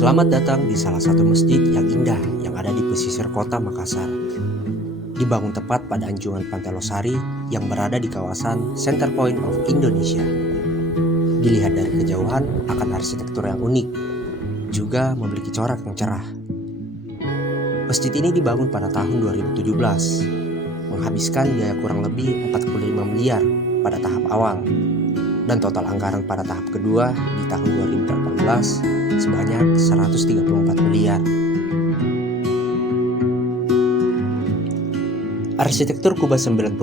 Selamat datang di salah satu masjid yang indah yang ada di pesisir kota Makassar. Dibangun tepat pada anjungan Pantai Losari yang berada di kawasan Center Point of Indonesia. Dilihat dari kejauhan akan arsitektur yang unik, juga memiliki corak yang cerah. Masjid ini dibangun pada tahun 2017, menghabiskan biaya kurang lebih 45 miliar pada tahap awal, dan total anggaran pada tahap kedua di tahun 2018 sebanyak 134 miliar. Arsitektur Kubah 99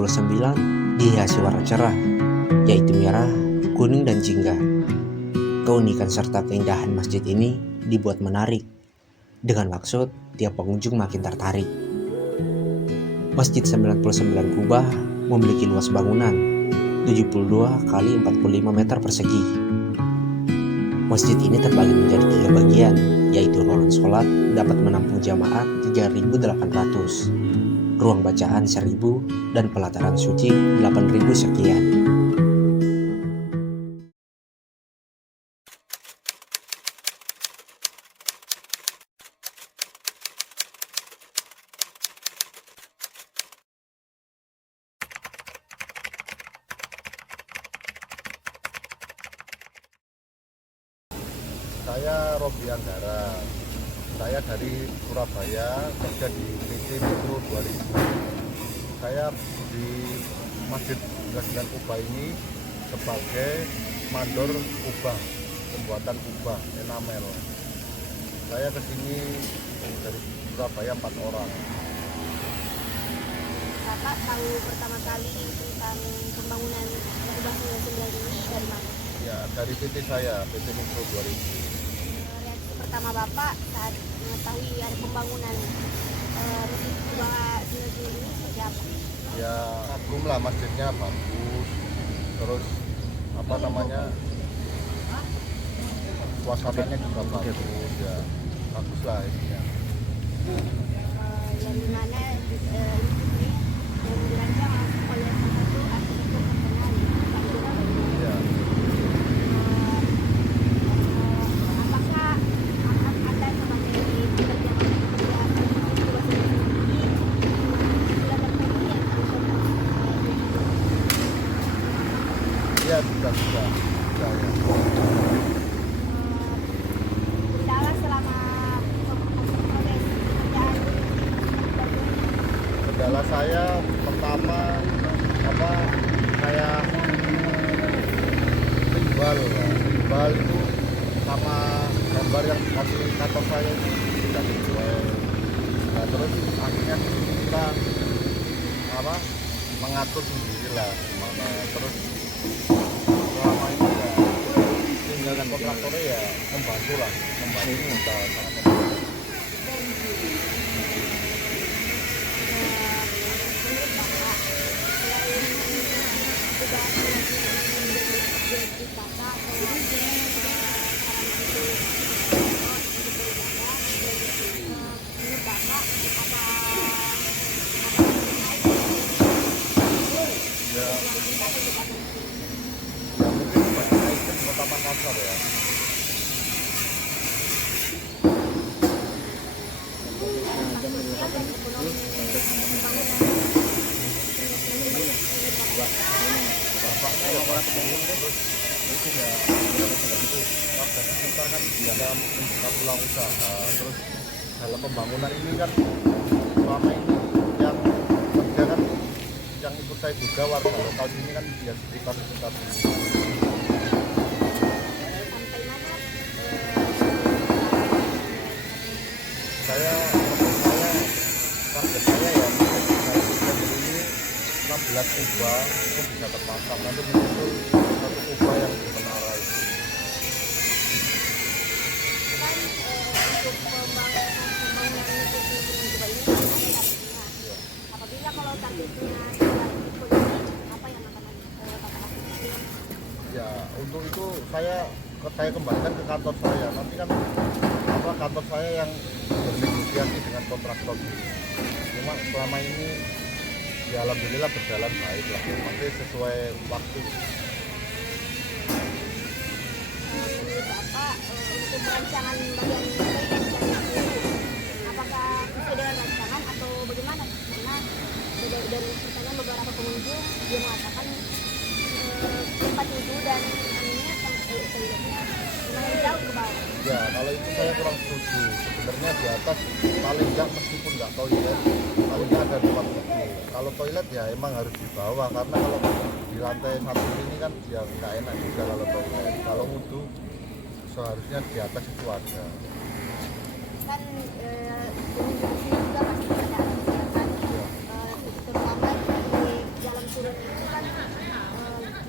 dihiasi warna cerah, yaitu merah, kuning, dan jingga. Keunikan serta keindahan masjid ini dibuat menarik, dengan maksud tiap pengunjung makin tertarik. Masjid 99 kubah memiliki luas bangunan 72 kali 45 meter persegi. Masjid ini terbagi menjadi 3 bagian, yaitu ruangan sholat dapat menampung jamaah 3.800, ruang bacaan 1.000, dan pelataran suci 8.000 sekian. Saya Robi Anggara. Saya dari Surabaya, kerja di PT Metro 2000. Saya di Masjid 99 Kubah ini sebagai mandor kubah, pembuatan kubah enamel. Saya kesini dari Surabaya 4 orang. Bapak tahu pertama kali tentang pembangunan kubah 99 ini dari mana? Ya, dari PT saya, PT Metro 2000. Reaksi pertama Bapak saat mengetahui ada pembangunan masjid kubah 99 ini seperti apa? Ya, kagum lah, masjidnya bagus. Terus suasananya juga bagus, ya bagus lah ininya. Yang dimana ini yang dirancang oleh salah satu arsitektur terkenal Ya, apakah Anda sebagai pekerja ya sudah ya. kendala selama proses pekerjaan Kendala saya pertama kayak timbal itu sama gambar yang dikasih kantor saya itu tidak sesuai. Nah, terus akhirnya kita mengatur sendiri lah gimana. Terus selama ini ya tinggalkan kontraktornya ya membantu kita sangat membantu. Ya, mungkin sebagai ikon Kota Makassar ya. Bapaknya ya orang terus itu ya itu warga sekitar kan dia membuka peluang usaha. Terus dalam pembangunan ini kan selama ini yang kerja kan yang ikut saya juga warga lokal sini kan ya sekitar sini. Target saya ya ini 16 kubah itu bisa terpasang, nanti muncul satu kubah yang di menara itu. Untuk pembangunan ini apabila kalau targetnya apa yang akan Bapak lakukan? Ya untuk itu saya kembalikan ke kantor saya, nanti kan kantor saya yang bernegosiasi dengan kontraktor ini. Cuma selama ini ya alhamdulillah berjalan baik lah, masih sesuai waktu. Bapak untuk rancangan bagian toilet yang itu, apakah sesuai dengan rancangan atau bagaimana? Karena dari pertanyaan beberapa pengunjung dia mengatakan tempat itu dan anunya toiletnya lumayan jauh ke bawah. Ya kalau itu saya kurang setuju. Sebenarnya di atas paling enggak meskipun nggak toilet, paling nggak ada tempat wudhu. Kalau toilet ya emang harus di bawah, karena kalau di lantai satu ini kan ya nggak enak juga kalau toilet. Kalau wudhu seharusnya di atas itu ada. Kan pengunjung sini juga pasti pada kan terutama di jalan turun itu kan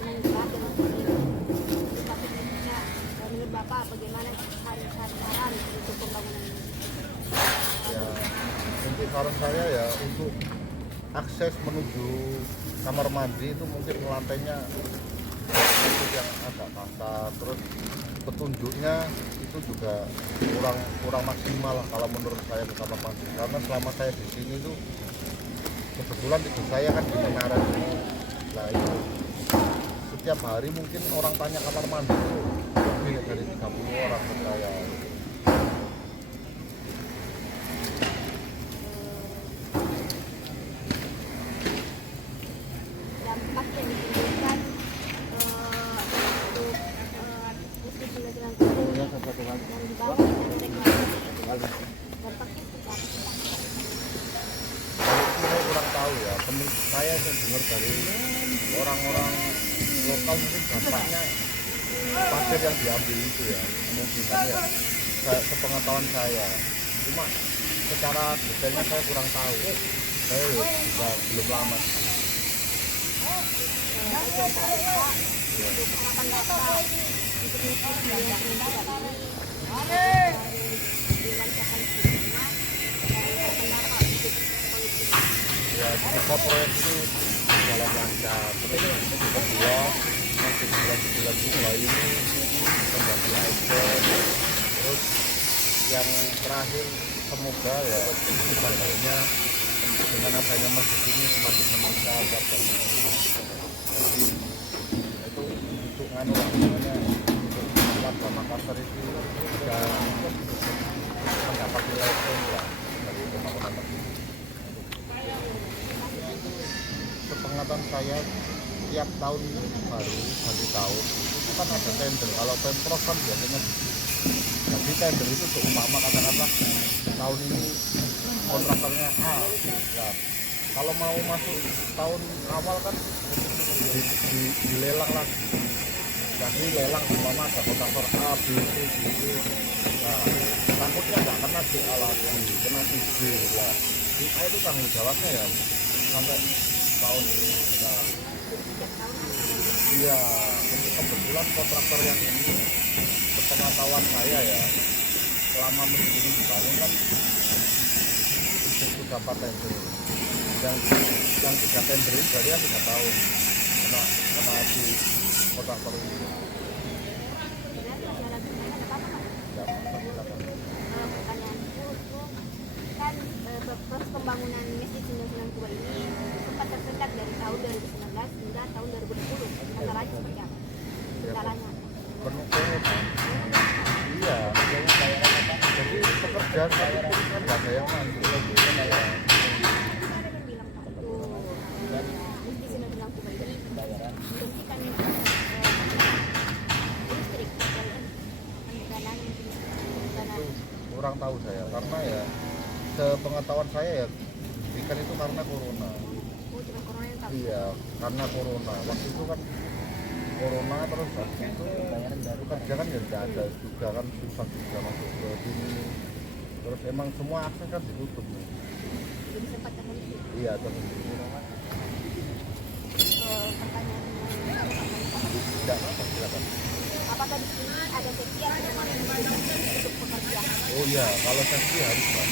menyebar dengan tapi menurut Bapak bagaimana saran untuk pembangunan ini? Ya untuk saran saya ya untuk akses menuju kamar mandi itu mungkin lantainya yang agak kasar, terus petunjuknya itu juga kurang maksimal lah kalau menurut saya ke kamar mandi, karena selama saya di sini tuh kebetulan tidur saya kan di menara ini. Nah itu setiap hari mungkin orang tanya kamar mandi itu lebih dari 30 orang ke saya. Dampak yang ditimbulkan untuk bisnis penghasilan turun yang dibangun dengan reklamasi itu dampaknya seperti apa? Kalau itu saya kurang tahu ya, saya dengar dari orang-orang lokal mungkin dampaknya pasir yang diambil itu ya kemungkinan ya, sepengetahuan saya. Cuma secara detailnya saya kurang tahu, saya juga belum lama. Untuk harapan Bapak untuk bisnis yang indah dan dilancarkan sebelumnya harapan Bapak untuk proyek ini. Ya semoga proyek ini jalan lancar. Terus kedua masih bulan Juli ini menjadi ikon. Terus yang terakhir semoga ya ibadahnya dengan adanya masjid ini semakin meningkat. Jadi itu untuk nganu namanya untuk warga Makassar itu bisa mendapat nilai poin lah dari pembangunan masjid. Sepengetahuan saya tiap tahun baru ganti tahun itu kan ada tender. Kalau pemprov kan biasanya jadi tender itu seumpama katakanlah tahun ini kontraktornya A, ya kalau mau masuk tahun awal kan dilelang lagi. Jadi lelang umpama ada kontraktor A, B, C, D, E. Nah takutnya nggak kena D A lagi, kena D ya. Di A itu tanggung jawabnya ya sampai tahun ini. Nah, iya, untuk kebetulan kontraktor yang ini sepengetahuan saya ya, selama masjid ini dibangun kan itu dapat tender. Yang 3 tender ini berarti ya 3 tahun kena di kontraktor ini. Ya, silakan. Pertanyaanku kan proses pembangunan Masjid 992 ini sempat tersendat dari tahun 2019 hingga tahun 2020. Masalahnya seperti apa? Kendalanya. Penuh iya, jadi pekerjaan saya kan nggak ada yang mandi. Ada yang bilang Pak, Masjid 992 ini membersihkan listrik dan Itu kurang tahu saya, karena ya sepengetahuan saya ya ikan itu karena corona. oh cuma corona yang tahu. Iya, karena corona. Waktu itu kan corona, terus habis itu kerja kan ya nggak ada juga kan, susah juga masuk ke sini. Terus emang semua akses kan ditutup nih. Jadi sempat terhenti. Iya, terhenti. Pertanyaan Tidak apa, silakan. apakah di sini ada safety atau memang untuk pekerja? Oh iya, kalau safety harus Pak.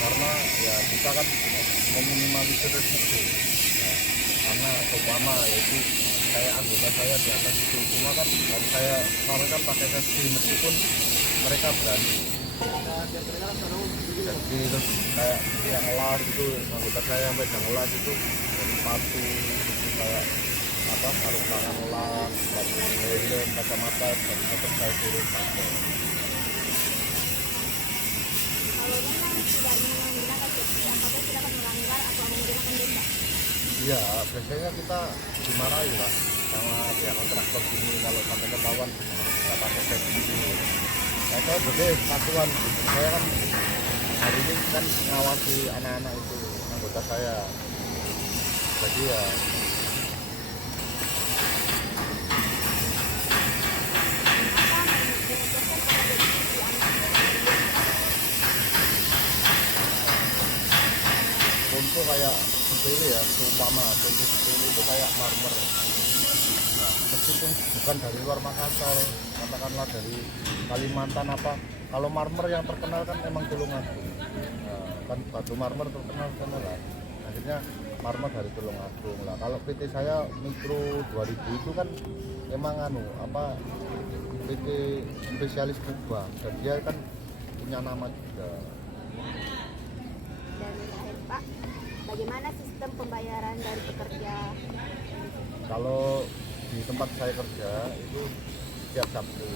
Karena ya kita kan meminimalisir resiko. Nah, karena umpama yaitu kayak anggota saya di atas itu, semua kan harus saya sarankan pakai safety meskipun mereka berani. Jadi terus kayak yang las itu, anggota saya yang pegang las itu dari sepatu, terus kayak apa sarung tangan las, helm, kacamata, tetap saya suruh pakai. kalau memang tidak menggunakan safety, apakah tidak akan melanggar atau menggunakan denda? Iya, biasanya kita dimarahi Pak sama pihak kontraktor sini kalau sampai ketahuan nggak pakai safety ini. Nah, saya sebagai satuan, saya kan hari ini kan ngawasi anak-anak itu, anggota saya. Jadi ya contoh kayak sepele ya, seumpama contoh sepele itu kayak marmer. Nah, meskipun bukan dari luar Makassar, katakanlah dari Kalimantan apa, kalau marmer yang terkenal kan emang Tulungagung. Nah, kan batu marmer terkenal sana lah. Akhirnya marmer dari Tulungagung lah. Kalau PT saya Mikro 2000 itu kan emang PT spesialis kubah, dan dia kan punya nama juga. Dan terakhir Pak, bagaimana sistem pembayaran dari pekerja? Kalau di tempat saya kerja itu setiap Sabtu.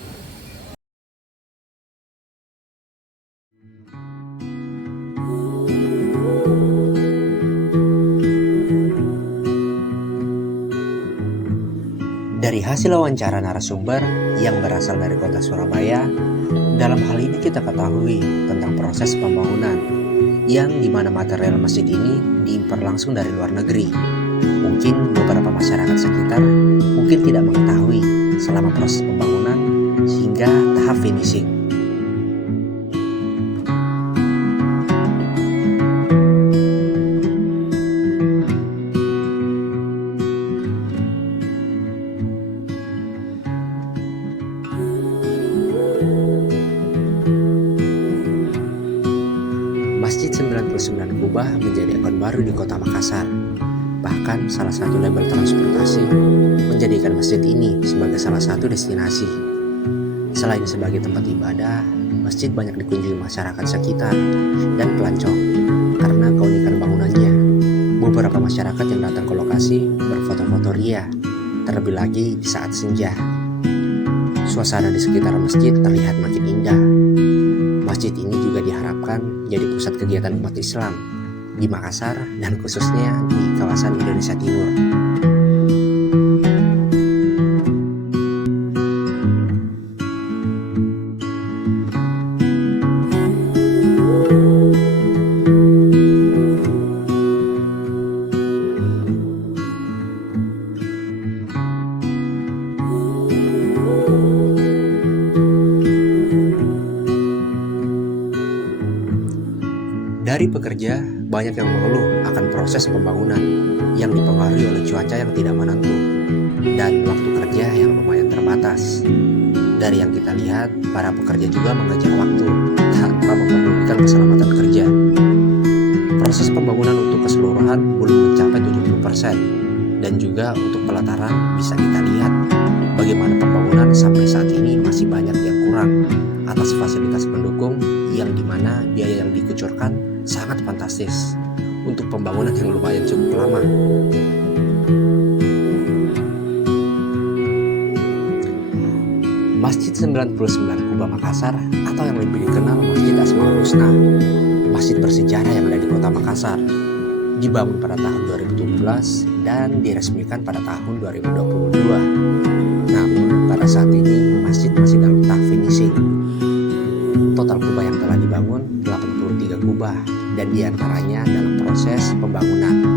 Dari hasil wawancara narasumber yang berasal dari kota Surabaya, dalam hal ini kita ketahui tentang proses pembangunan yang dimana material masjid ini diimpor langsung dari luar negeri. Mungkin beberapa masyarakat sekitar mungkin tidak mengetahui selama proses pembangunan hingga tahap finishing. Masjid 99 Kubah menjadi ikon baru di kota Makassar. Bahkan salah satu label transportasi menjadikan masjid ini sebagai salah satu destinasi. Selain sebagai tempat ibadah, masjid banyak dikunjungi masyarakat sekitar dan pelancong karena keunikan bangunannya. Beberapa masyarakat yang datang ke lokasi berfoto-foto ria, terlebih lagi di saat senja. Suasana di sekitar masjid terlihat makin indah. Masjid ini juga diharapkan jadi pusat kegiatan umat Islam di Makassar dan khususnya di kawasan Indonesia Timur. Dari pekerja, banyak yang mengeluh akan proses pembangunan yang dipengaruhi oleh cuaca yang tidak menentu dan waktu kerja yang lumayan terbatas. Dari yang kita lihat, para pekerja juga mengejar waktu tanpa memperdulikan keselamatan kerja. Proses pembangunan untuk keseluruhan belum mencapai 70%, dan juga untuk pelataran bisa kita lihat bagaimana pembangunan sampai saat ini masih banyak yang kurang atas fasilitas pendukung yang dimana biaya yang dikucurkan sangat fantastis untuk pembangunan yang lumayan cukup lama. Masjid 99 Kubah Makassar atau yang lebih dikenal Masjid Asmaul Husna, masjid bersejarah yang ada di kota Makassar, dibangun pada tahun 2017 dan diresmikan pada tahun 2022. Namun pada saat ini masjid masih dalam tahap finishing. Total kubah yang telah dibangun 83 kubah dan diantaranya dalam proses pembangunan.